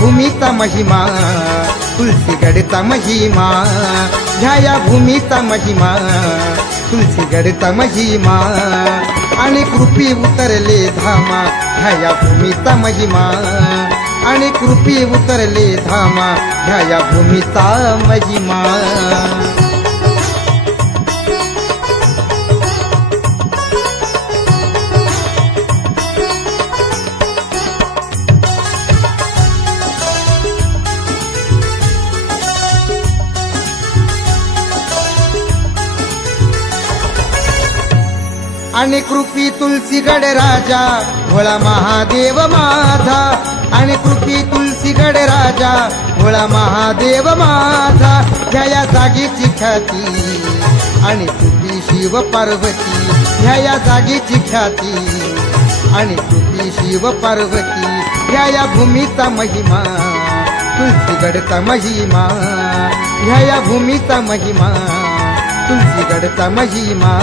भूमीचा महिमा तुलसीगडचा महिमा ह्या या भूमीचा महिमा तुलसीगडचा महिमा आणि कृपी उतरले धामा ह्या या भूमीचा महिमा आणि कृपी उतरले धामा ह्या या भूमीचा महिमा आणि कृपी तुलसीगड राजा भोळा महादेव माझा आणि कृपी तुलसीगड राजा भोळा महादेव माझा ह्या या जागेची ख्याती आणि कृपी शिव पार्वती ह्या या जागेची ख्याती आणि कृपी शिव पार्वती ह्या या भूमीचा महिमा तुलसीगडचा महिमा ह्या या भूमीचा महिमा तुलसीगडचा महिमा